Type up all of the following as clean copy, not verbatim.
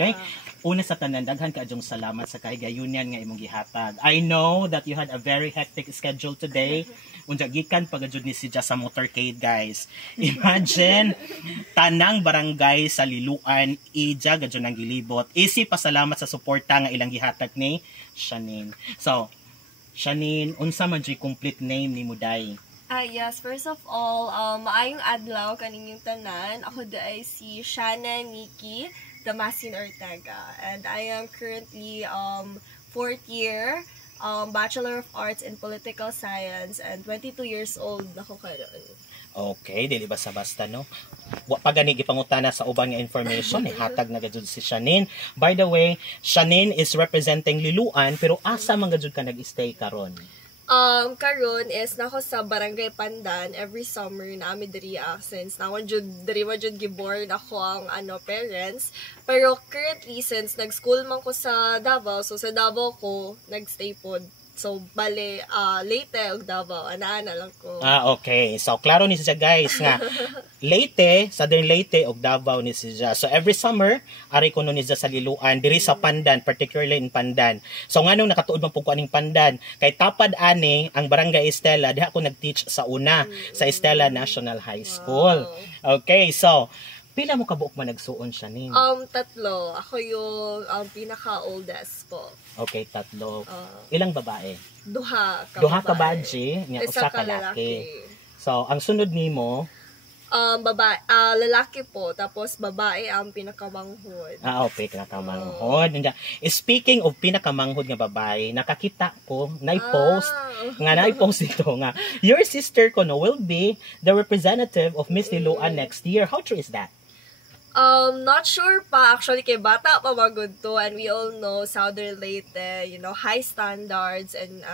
Okay? Una sa tanan, daghan kaadtong salamat sa kahigayunan nga imong gihatag. I know that you had a very hectic schedule today. Unja gikan pagajud ni si sa motorcade, guys. Imagine tanang barangay sa Liloan ija gadyo nang gilibot. Isi pasalamat sa suporta nga ilang gihatag ni Shanine. So, Shanine, unsa man jud complete name ni Muday? Yes, first of all, maayong adlaw kaninyong tanan. Ako ay si Shana Nikki Damasin Ortega, and I am currently 4th year Bachelor of Arts in Political Science, and 22 years old na ko karon. Okay, dili basta-basta, no? Wa pa gani gipangutana sa uban nga information, hatag na gajud si Shanine. By the way, Shanine is representing Liloan, pero asa man gajud ka nag-stay karon? Karon is nako sa Barangay Pandan every summer na ami diri since nawan jud diri wa jud giborn ako ang parents, pero currently since nag-school man ko sa Davao, so sa Davao ko nagstay pod. So, bale, Leyte o Davao, ana lang ko. Okay. So, klaro ni siya, guys, nga Leyte, Southern Leyte o Davao ni siya. So, every summer, ari ko nun niya sa Liloan, diri sa Pandan, particularly in Pandan. So, nga nung nakatuod man po ko aning Pandan, kay tapad ani, ang Barangay Estela, diha ako nag-teach sa una, sa Estela National High School. Wow. Okay, so, pila mo kabuok man nagsuon siya ni? 3. Ako yung pinaka-oldest po. Okay, 3. Ilang babae? 2 ka badji, nya usa ka lalaki. So, ang sunod nimo? Lalaki po, tapos babae ang pinakamanghod. Okay, pinakamanghod. Speaking of pinakamanghod nga babae, nakakita ko, na-post ito nga, your sister ko will be the representative of Miss Liloan next year. How true is that? Not sure pa. Actually, kay bata pa magod to, and we all know Southern Leyte, high standards, and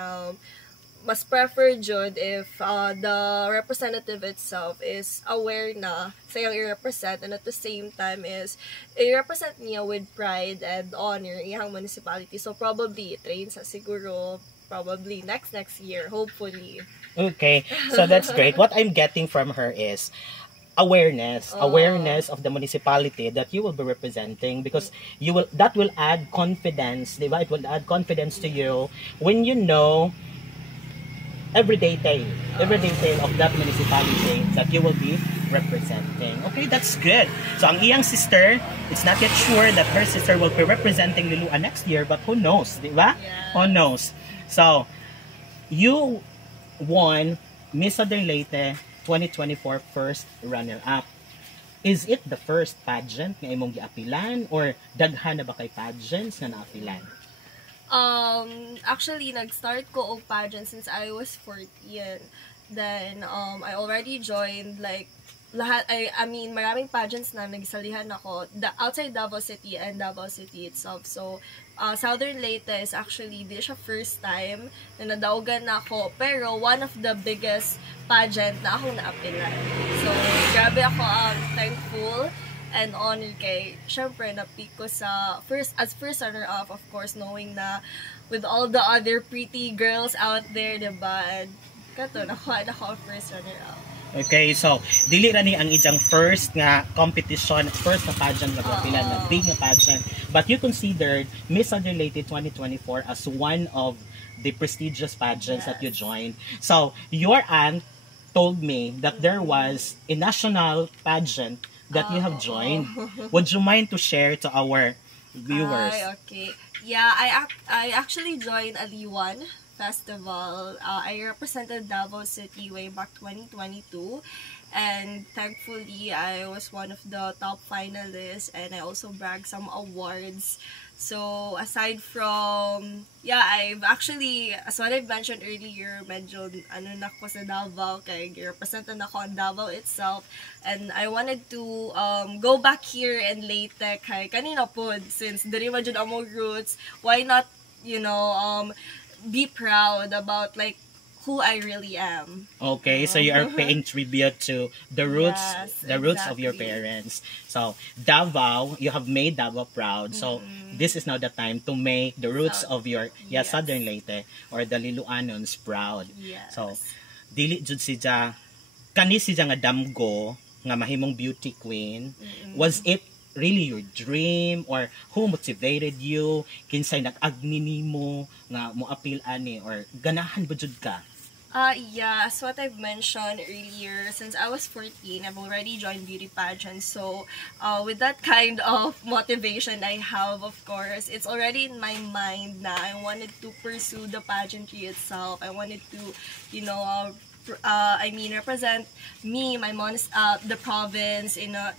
mas prefer jud if the representative itself is aware na sa iyang i-represent, and at the same time is i-represent niya with pride and honor iyang municipality. So probably train sa siguro probably next year, hopefully. Okay, so that's great. What I'm getting from her is awareness of the municipality that you will be representing, because that will add confidence, diba? It will add confidence to you when you know every detail of that municipality that you will be representing. Okay, that's good. So ang iyang sister, it's not yet sure that her sister will be representing Liloan next year, but who knows, diba? Yeah. Who knows? So you won Miss Southern Leyte 2024 first runner-up. Is it the first pageant nga imong giapilan, or daghan na ba kay pageants nga naapilan? Actually, nag-start ko og pageant since I was 14. Then, I already joined like lahat, I mean, maraming pageants na nagsalihan ako outside Davao City and Davao City itself. So, Southern Leyte is actually, di siya first time na nadaugan na ako, pero one of the biggest pageant na akong naapilan. So, grabe ako thankful and honored kay, syempre, na-pick ko sa first runner-up, of course, knowing na with all the other pretty girls out there, diba? And kato, nakuha na ako first runner-up. Okay, so dili ra ni ang ijang first nga competition, first na pageant nga pila na big nga pageant, but you considered Miss Southern Leyte 2024 as one of the prestigious pageants that you joined. So your aunt told me that there was a national pageant that you have joined. Would you mind to share to our viewers? Okay. Yeah, I actually joined Aliwan Festival. I represented Davao City way back 2022, and thankfully I was one of the top finalists, and I also bagged some awards. So aside from, yeah, I've actually, as what I mentioned earlier, medyo na ko sa Davao, kaya represented ako on Davao itself, and I wanted to go back here in Leyte kay kanina po, since diri man jud among roots, why not, be proud about like who I really am. Okay, so you are paying tribute to the roots, roots of your parents. So Davao, you have made Davao proud. So this is now the time to make the roots of your Southern Leyte or the Liloanons proud. Yes. So dili jud siya kani siya nga damgo nga mahimong beauty queen. Was it really your dream, or who motivated you, kinsay nag-agni nimo nga mo appeal ani, or ganahan ba jud ka? Yeah, as what I've mentioned earlier, since I was 14, I've already joined beauty pageants. So, with that kind of motivation I have, of course, it's already in my mind na I wanted to pursue the pageantry itself. I wanted to, represent me, the province in a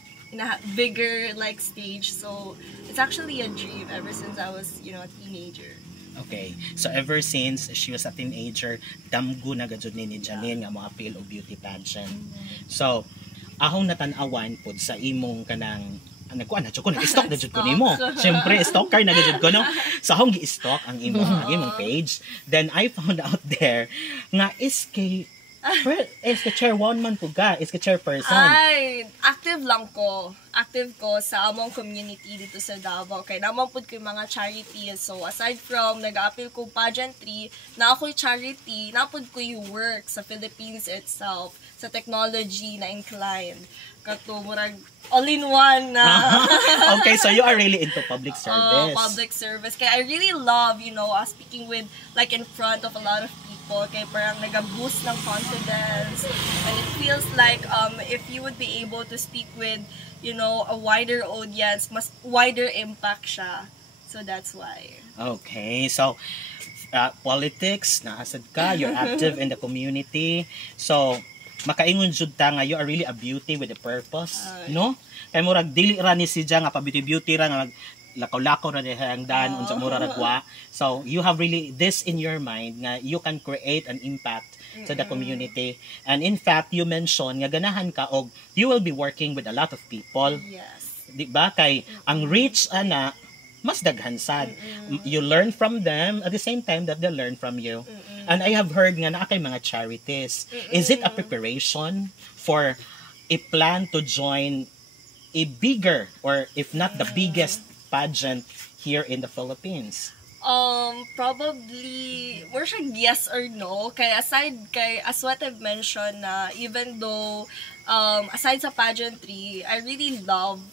bigger like stage. So, it's actually a dream ever since I was, a teenager. Okay. So ever since she was a teenager, damgo na gajud ni Janine nga mo appeal og beauty pageant. So ahong natan-awan pud sa imong kanang nagkuan na ko nag-stalk na jud ko nimo. Syempre stalker na jud ko no. So ahong gi-stalk ang imong page. Then I found out there nga is ka chairwoman po ka, is ka chairperson. Ay, active lang ko. Active ko sa among community dito sa Davao. Kaya naman po ko yung mga charity. So, aside from nag-appeal ko pageantry, na ako'y charity, napod ko yung work sa Philippines itself, sa technology na inclined. Kato, murag all-in-one na. Okay, so you are really into public service. Public service. Kaya I really love, speaking with, like, in front of a lot of people. Kaya parang nag-boost ng confidence. And it feels like if you would be able to speak with, a wider audience, mas wider impact siya. So that's why. Okay, so politics, naasad ka, you're active in the community. So, makaingon jud ta nga you are really a beauty with a purpose, no? Kay murag dili ra ni si Jang nga pa beauty ra nga lakaw-lakaw ra diha ang dan unsa mura ragwa. So you have really this in your mind nga you can create an impact to the community. And in fact, you mentioned nga ganahan ka og you will be working with a lot of people. Yes. Di ba? Kay ang reach ana mas daghan sad. You learn from them at the same time that they learn from you. And I have heard nga na kay mga charities. Is it a preparation for a plan to join a bigger, or if not the biggest pageant here in the Philippines? Probably, we're sure yes or no. Kaya as what I've mentioned, even though, aside sa pageantry, I really love,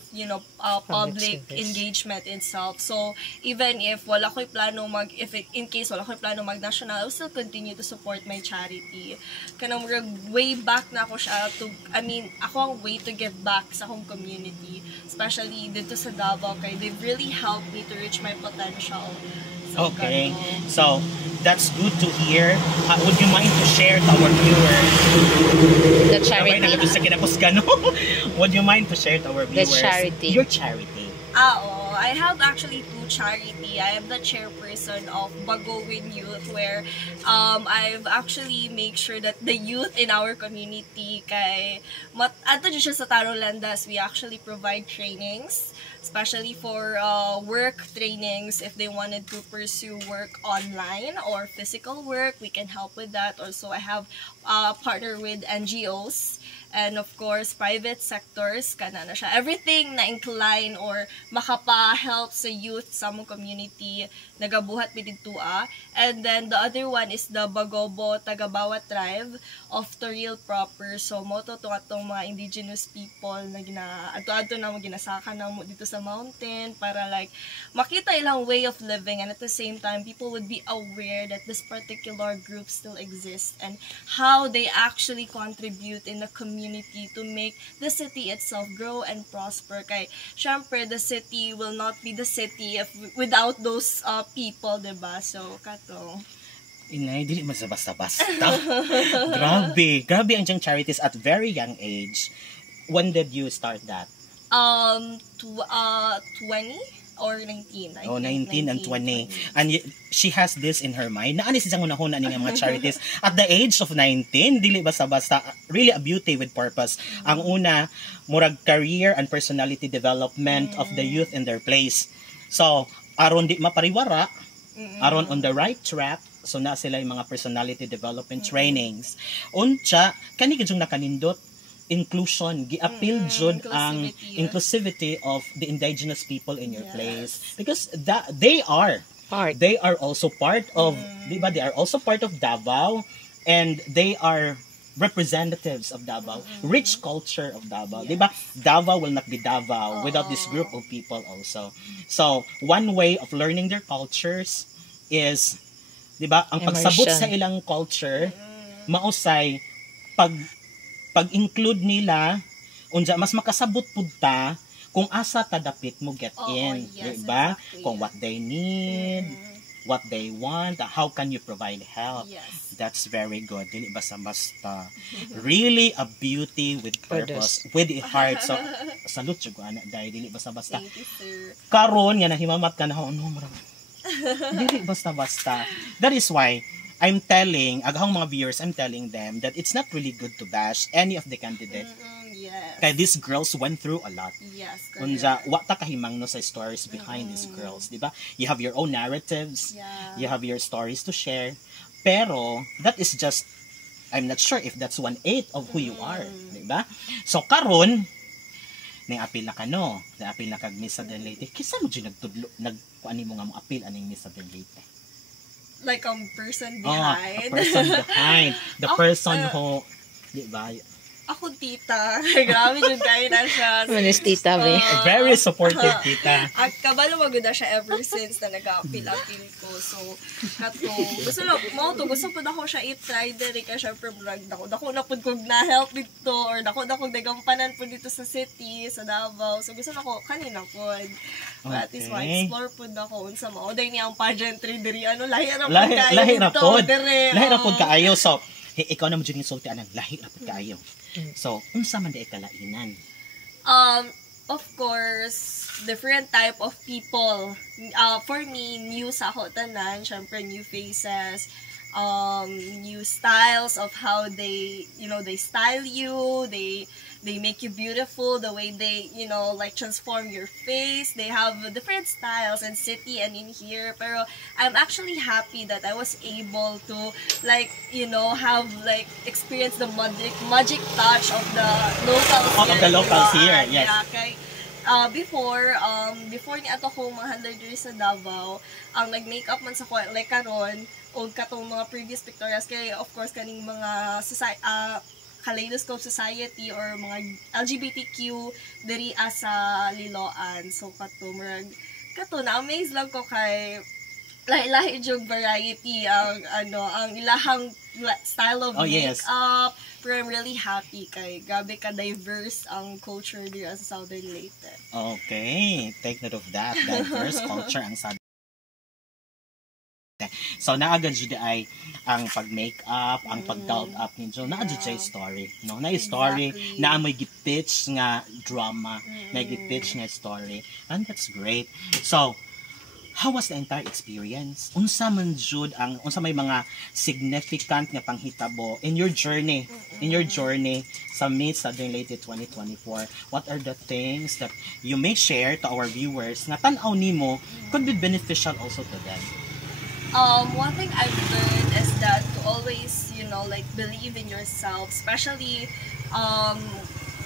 public engagement itself. So, even if wala ko'y plano in case wala ko'y plano mag-national, I will still continue to support my charity. Kanang way back na ako siya ako ang way to give back sa akong community. Especially dito sa Davao, kaya they've really helped me to reach my potential. Okay, so that's good to hear. Would you mind to share to our viewers the charity? Would you mind to share to our viewers the charity? Your charity? I have actually two charity. I am the chairperson of Bagowin Youth, where I've actually make sure that the youth in our community ato siya sa Tarolandas, we actually provide trainings, especially for work trainings. If they wanted to pursue work online or physical work, we can help with that. Also, I have partner with NGOs and of course private sectors, kana na siya. Everything na incline or makapa-help sa youth sa among community, nagabuhat mi didtoa. And then the other one is the Bagobo Tagabawa tribe of Toril proper. So mo to atong mga indigenous people na ato na mo ginasaka na mo dito sa mountain para like makita ilang way of living, and at the same time people would be aware that this particular group still exists and how they actually contribute in the community to make the city itself grow and prosper. Kay syempre the city will not be the city without those people, diba? So kato. Inay, dili man sa basta-basta. Grabe ang diyang charities at very young age. When did you start that? 20 or 19. 19 and 20. And she has this in her mind. Naani siya unahuna ni nga mga charities. At the age of 19, dili basta-basta, really a beauty with purpose. Ang una, murag career and personality development of the youth in their place. So, aron di mapariwara, aron on the right track, so na sila yung mga personality development trainings. Unsa, kani gyud nakanindot inclusion, gi-appeal jud ang inclusivity of the indigenous people in your place, because they are also part of, di ba, they are also part of Davao, and they are representatives of Davao, rich culture of Davao. Diba? Davao will not be Davao without this group of people also. So, one way of learning their cultures is, diba, ang pagsabot sa ilang culture, mausay, pag-include nila, unja, mas makasabot pud ta, kung asa tadapit mo get in. Diba? Exactly. Kung what they need, what they want, how can you provide help? Yes. That's very good. Dili basta-basta. Really a beauty with purpose, with a heart. So, salute jud ko ana dahil dili basta-basta. Thank you, sir. Karon nga nahimamat ka na no marami. Dili basta-basta. That is why I'm telling, aghang mga viewers, I'm telling them that it's not really good to bash any of the candidates. Yes. Kaya these girls went through a lot. Yes, correct. Unja, wa ta kahimang no sa stories behind these girls, di ba? You have your own narratives, Yeah. you have your stories to share, pero that is just, I'm not sure if that's 1/8 of who you are, di ba? So karon, apil na ka no, apil na kag Miss Southern Leyte, kisa mo dyan kuan mo nga mo apil aning Miss Southern Leyte? Like person Oh, behind. a person behind, the person who, di ba? Ako tita. Grabe dyan kayo na siya. Manis tita, be. Very supportive kita. At kabalo maganda siya ever since na nag-apil-apil ko. So, kato, gusto po na ako siya i-try diri ka syempre brag dako na pud kog na-help dito or dako nagampanan po dito sa city, sa Davao. So, gusto na ko kanina pod. At least ma-explore po ako unsa mao day niya ang pageantry diri lahi ra pod kayo. Lahi ra pod. Dire, Lahi ra pod kaayo. So, ikaw na mo dyan insulti anang lahi ra pod kaayo. So, unsa man di kalainan? Of course, different type of people. For me, new sa ako tanan, syempre new faces, new styles of how they, they style you, they make you beautiful, the way they, like transform your face. They have different styles in city and in here. Pero I'm actually happy that I was able to, like, have, like, experience the magic touch of the locals here. Of the locals here, yes. Yeah, kay, before ni ato ko mga handler diri sa Davao, ang nag-makeup man sa ko, like karon, o katong mga previous pictorials, kay of course kaning mga Kaleidoscope Society or mga LGBTQ diri sa Liloan. So kato na-amaze lang ko kay lahi jug variety ang ilahang style of makeup. Pero I'm really happy kay grabe ka diverse ang culture diri sa Southern Leyte. Okay, take note of that. Diverse culture ang Southern. So naagad jud ay ang pag-makeup, ang pag-dolled up ninyo. Naagad jud story, no? Na story na may gipitch nga drama, may gipitch nga story. And that's great. So, how was the entire experience? Unsa man jud ang unsa may mga significant nga panghitabo in your journey, sa Miss Southern Leyte 2024? What are the things that you may share to our viewers nga tan-aw nimo could be beneficial also to them? One thing I've learned is that to always, like believe in yourself, especially,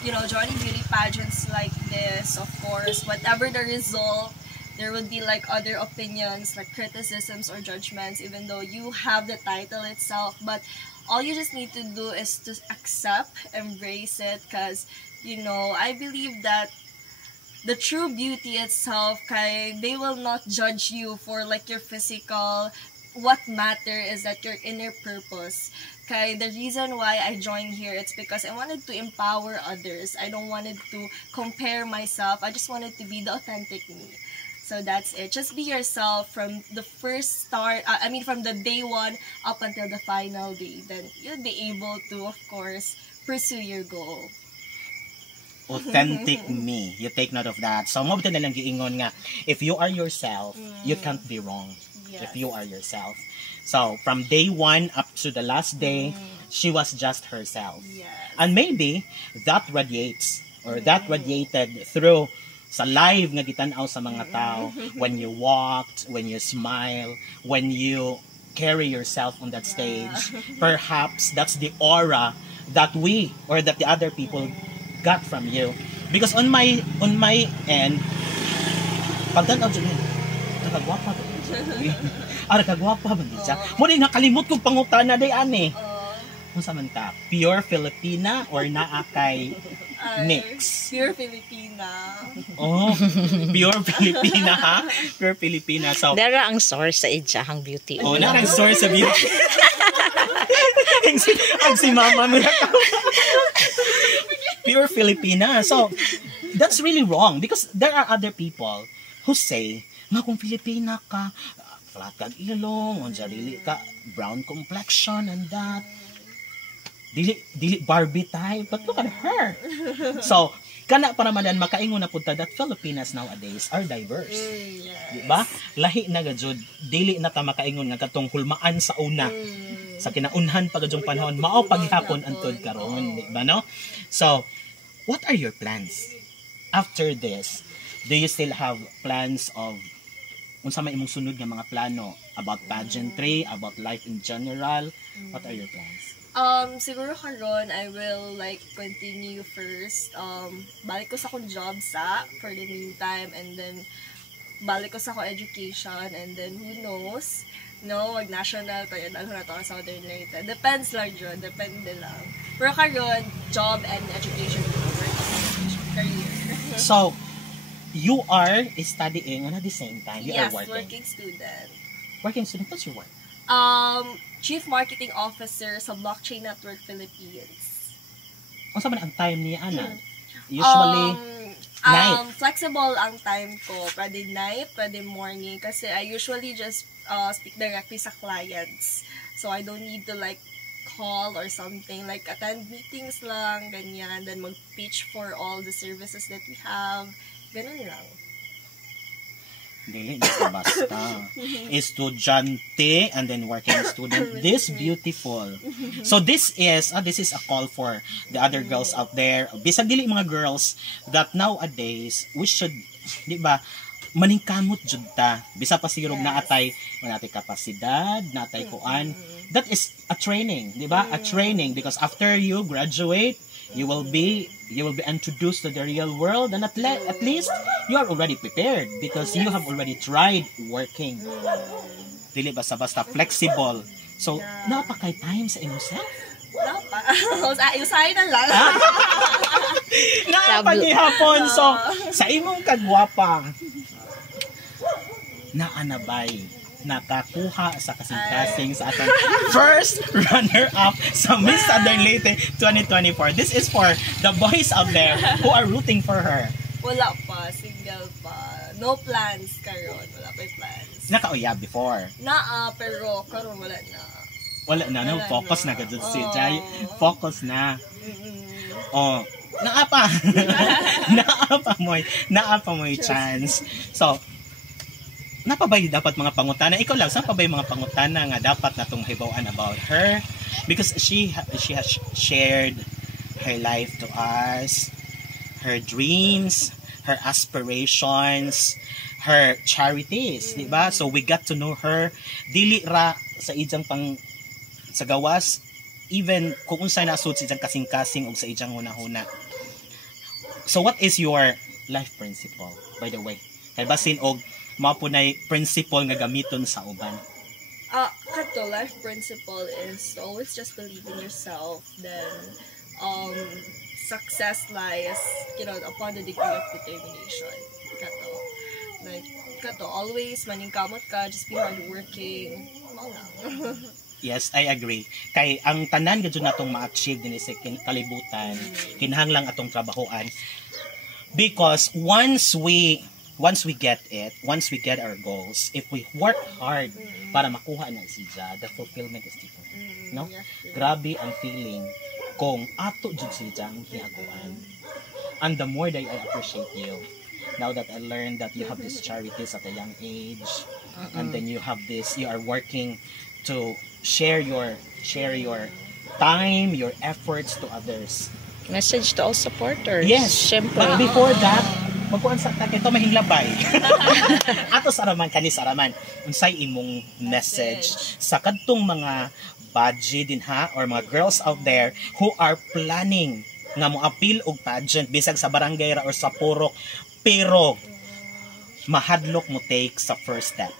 joining beauty pageants like this. Of course, whatever the result, there would be like other opinions, like criticisms or judgments, even though you have the title itself. But all you just need to do is to accept, embrace it, because, I believe that the true beauty itself, they will not judge you for like your physical. What matter is that your inner purpose. The reason why I joined here, it's because I wanted to empower others. I don't wanted to compare myself. I just wanted to be the authentic me. So that's it. Just be yourself from the first start. From the day one up until the final day. Then you'll be able to, of course, pursue your goal. Authentic me. You take note of that. So, mabuti na lang giingon nga, if you are yourself, you can't be wrong. Yes. If you are yourself. So, from day one up to the last day, she was just herself. Yes. And maybe, that radiates, or that radiated through sa live nga gitan-aw sa mga tao, when you walked, when you smile, when you carry yourself on that stage. Perhaps, that's the aura that we, or that the other people got from you. Because on my end, pagtanaw dyan, nakagwapa ba? Nakagwapa ba niya? Muna nakalimot kong pangutana day ani. Kung sa man ta, pure Filipina or naa kay mix? Pure Filipina. Oh, pure Filipina ha? Pure Filipina. So, Dara ang source sa ijahang beauty. oh, na ang source of beauty. ang si mama mo na pure Filipina. So, that's really wrong because there are other people who say, nga kung Filipina ka, flat kag ilong, unsa dili ka, brown complexion and that. Dili Barbie type, but look at her. So, kana para man makaingon na punta that Filipinas nowadays are diverse. Yes. Di ba? Lahi na gajud, dili na ta makaingon nga katong hulmaan sa una. Sa kinaunhan pa gajong panahon, mao paghapon antod karon, di ba no? So, what are your plans after this? Do you still have plans of unsa may imong sunod nga mga plano about pageantry, about life in general? What are your plans? Siguro karon I will like continue first. Balik ko sa akong job for the meantime, and then balik ko sa akong education, and then who knows, no, mag-national tayo, dalo na to sa Southern Leyte. Depends lang yun, depende lang. Pero karon, job and education, career. So, you are studying and at the same time you Yes, are working. working student. Working student, what's your work? Chief Marketing Officer sa Blockchain Network Philippines. Unsa man ang time niya ana? Usually night. Flexible ang time ko. Pwede night, pwede morning. Kasi I usually just speak directly sa clients. So I don't need to like call or something. Like attend meetings lang, ganyan. Then mag-pitch for all the services that we have. Ganun lang. Dili na basta. Estudyante and then working student. This beautiful. So this is a call for the other girls out there. Bisag dili mga girls that nowadays we should, di ba, maningkamot jud ta. Bisa pa siguro naatay kapasidad, naatay kuan. That is a training, di ba? A training because after you graduate, you will be introduced to the real world, and at least you are already prepared because you have already tried working. Dili basta flexible. So, napakay time sa imong Usahay na lang. Napagihapon. So, sa imong kagwapa, naanabay nakakuha sa kasing-kasing sa atong first runner-up sa Miss Southern Leyte 2024. This is for the boys out there who are rooting for her. Wala pa, single pa. No plans karon, wala pa plans. Nakauyab before. Pero karon wala na. Wala na, no? Focus na gajud si Jai. Focus na. Oh, naapa. naapa mo'y chance. So, napabay dapat mga pangutana? Ikaw lang, saan pa ba yung mga pangutana nga dapat natong hibawan about her? Because she has shared her life to us, her dreams, her aspirations, her charities, di ba? So we got to know her. Dili ra sa ijang pang sa gawas, even kung unsay nasud sa ijang kasing-kasing o sa ijang hunahuna. So what is your life principle, by the way? Kay basin og mapunay principle nga gamiton sa uban. Kato, life principle is to always just believe in yourself. Then, success lies, upon the degree of determination. Kato, always maningkamot ka, just be hardworking. Yes, I agree. Kay ang tanan gadyo natong ma-achieve din sa kalibutan, kinahanglang atong trabahoan. Because once we get it, once we get our goals, if we work hard para makuha na siya, the fulfillment is different. No? Grabe ang feeling kung ato jud siya ang hihaguan. And the more that I appreciate you, now that I learned that you have these charities at a young age, and then you have this, you are working to share your time, your efforts to others. Message to all supporters. Yes. Syempre. But before that, magkuhan sa ito mahinglabay. Ato sa araman, kanis araman. Unsay imong message sa kadtong mga badge din ha, or mga girls out there who are planning nga mo appeal og pageant bisag sa barangay ra or sa purok, pero mahadlok mo take sa first step.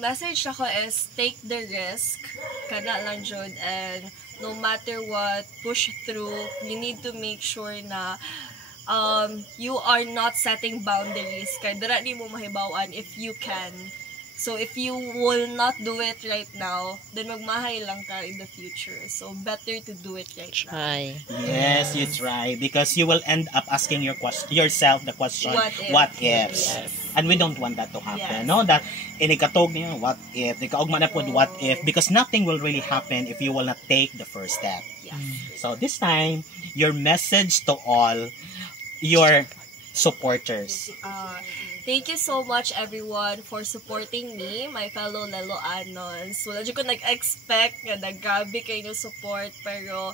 Message ako is take the risk. Kana lang jud, and no matter what, push through. You need to make sure na you are not setting boundaries. Kaya dara di mo mahibawan if you can. So if you will not do it right now, then magmahay lang ka in the future. So better to do it right now. Try. Yes, you try because you will end up asking yourself the question, what ifs? Yes. And we don't want that to Yes. happen. No, that inikatog niyo, what if? Ikaugma na po, what if? Because nothing will really happen if you will not take the first step. Yes. So this time, your message to all your supporters. Thank you so much everyone for supporting me, my fellow Leloanons. So, medyo ko nag-expect na nagabi kayo ng support, pero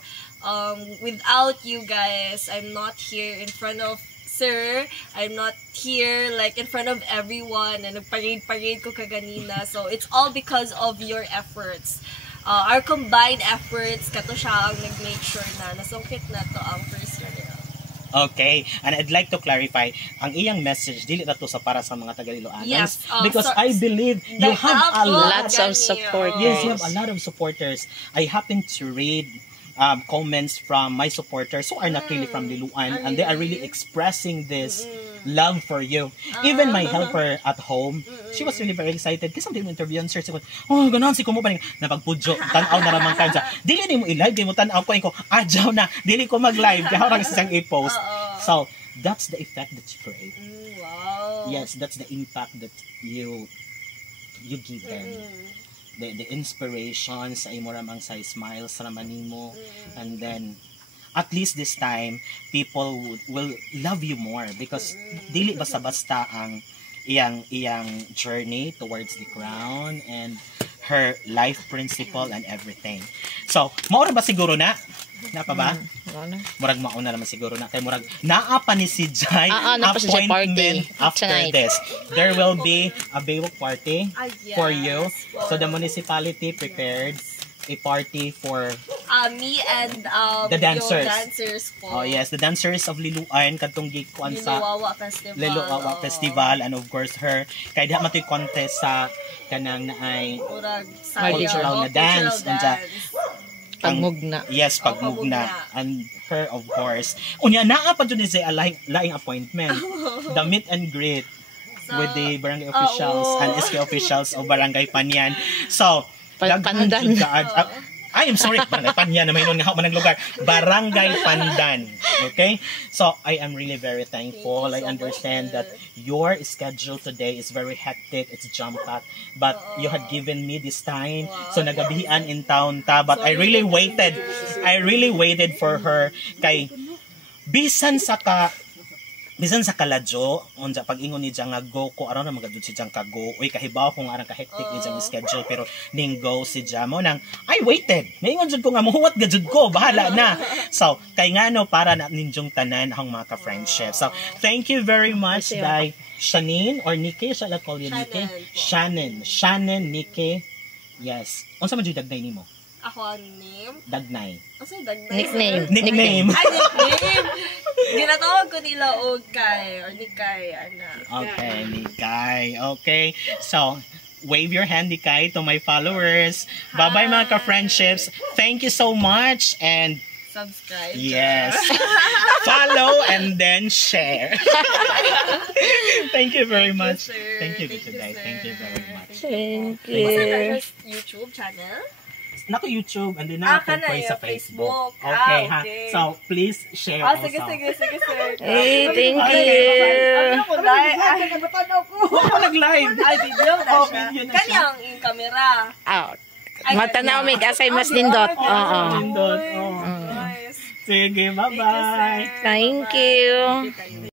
without you guys, I'm not here in front of Sir. I'm not here like in front of everyone na nagparade-parade ko kaganina. So, it's all because of your efforts. Our combined efforts, kato siya ang nag-make sure na nasungkit na to ang first runner. Okay, and I'd like to clarify, ang iyang message dili na to sa para sa mga taga-Iloanos, Yes, because I believe you have a lot. Lots of support. Yes, you have a lot of supporters. I happen to read comments from my supporters who are not really from Liloan, and they are really expressing this love for you. Even my helper at home, she was really very excited kasi hindi mo interview ang sir. Oh, ganon, si kumo pa rin napagpudyo, tanaw na ramang kansa. Dili ni mo i-live, di mo tanaw ko, adyaw na, dili ko mag-live, kaya harang isang i-post. So, that's the effect that you create. Wow. Yes, that's the impact that you give them. The inspiration sa imo ramang sa smiles raman nimo, and then at least this time people will love you more because dili basta-basta ang iyang journey towards the crown and her life principle and everything. So, maura ba siguro na? Napa ba? Murag mauna naman siguro na. Kay murag naa pa ni si Jai napa si Jai appointment party after tonight. this. There will be a Baywalk party Yes. for you. So the municipality prepared a party for Me and The dancers. yung dancers po. oh yes, the dancers of Liloan kadtong gikuan sa Liloawa Festival. Liloawa Festival, and of course her kay diha matoy contest sa kanang naay Murag cultural na dance. Pagmugna. Yes, pagmugna. And her, of course. Unya, naa pa dun sa laing appointment. The meet and greet with the barangay officials and SK officials of Barangay Panyan. So, Pandan. I am sorry, Barangay Panyan na may nun nga manang lugar. Barangay Pandan. Okay? So, I am really very thankful. I understand that your schedule today is very hectic. It's jam-packed. But you had given me this time. So, nagabihan in town ta. But I really waited. I really waited for her. Kay, bisan sa kaladyo, unja pag-ingon ni Jang nga go ko, aron na magadud si Jang ka go. Uy, kahibaw kung arang ka-hectic ni Jang schedule, pero ning go si Jang mo nang, I waited. Naingon jud ko nga, muhuwat gajud ko, bahala na. So, kay nga no, para na ninjong tanan ang mga ka-friendship. So, thank you very much, Dai Shanine, or Nikki, shall I call you Nikki? Shannon, Nikki. Yes. Unsa man jud dagnay nimo? Ako ang name. Dagnay. Asa yung dagnay? Nickname. Nickname. Ay, nickname! Ginatawag ko nila Ogkay or Nikay, ana. Okay, Nikay. Okay. So, wave your hand, Nikay, to my followers. Bye-bye, mga ka-friendships. Thank you so much. And, Subscribe. yes, follow and then share. Thank you very much. Yes, sir. Thank you, Thank you, Guys. sir. Thank you very much. Thank What's you. your YouTube channel? Nako YouTube and then ako kana pray sa yung Facebook. Facebook. Okay, ha. Okay. So, please share Sige, also. sige, sir. Hey, thank Okay. you. Ako dahil, Ako nag-live. ay, video na Oh, siya. video na siya. Kanyang yung camera. Out. Matanaw mig asay mas nindot. Oo. Nindot. Nice. Sige, bye-bye. Thank you. Thank you.